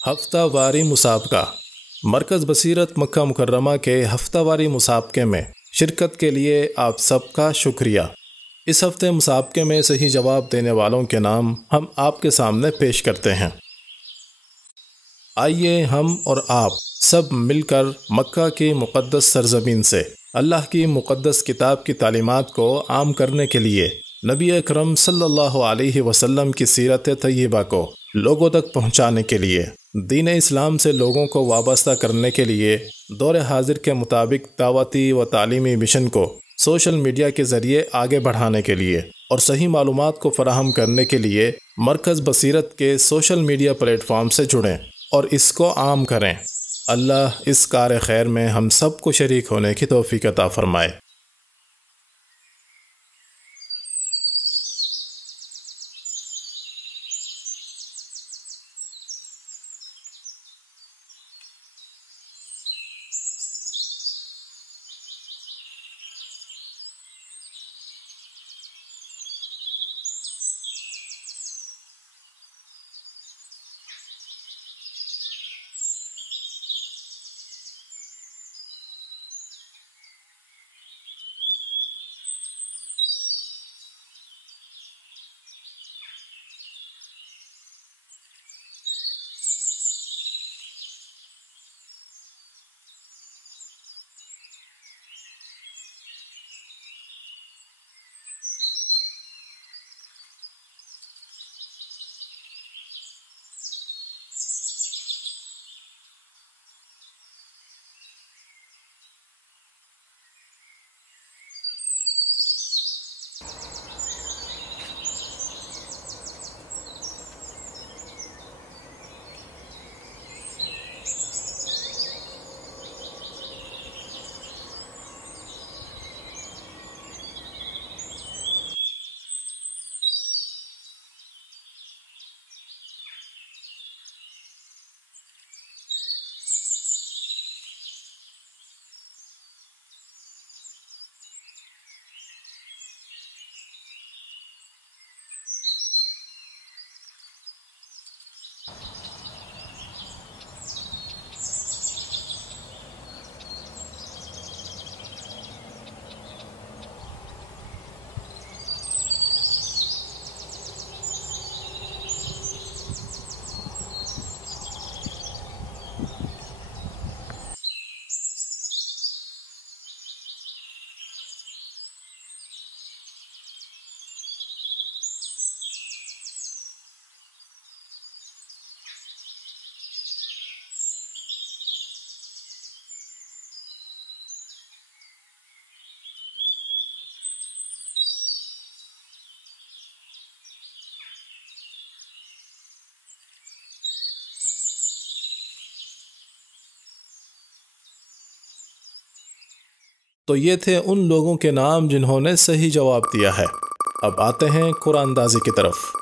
हफ्तावारी मुसाबका। मरकज़ बसीरत मक्का मुकर्रमा के हफ्तावारी मुसाबके में शिरकत के लिए आप सबका शुक्रिया। इस हफ्ते मुसाबके में सही जवाब देने वालों के नाम हम आपके सामने पेश करते हैं। आइए हम और आप सब मिलकर मक्का की मुक़द्दस सरज़मीन से अल्लाह की मुक़द्दस किताब की तालीमात को आम करने के लिए नबी अकरम सल्लल्लाहु अलैहि वसल्लम की सीरत तय्यबा को लोगों तक पहुँचाने के लिए, दीन इस्लाम से लोगों को वाबस्ता करने के लिए दौर हाजिर के मुताबिक दावती व तालीमी मिशन को सोशल मीडिया के ज़रिए आगे बढ़ाने के लिए और सही मालूमात को फराहम करने के लिए मरकज़ बसीरत के सोशल मीडिया प्लेटफॉर्म से जुड़ें और इसको आम करें। अल्लाह इस कार खैर में हम सब को शरीक होने की तौफीक अता फरमाए। तो ये थे उन लोगों के नाम जिन्होंने सही जवाब दिया है। अब आते हैं कुरानदाजी की तरफ।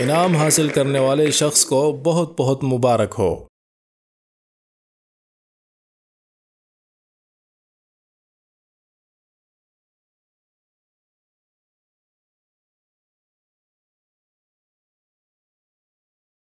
इनाम हासिल करने वाले शख्स को बहुत बहुत मुबारक हो।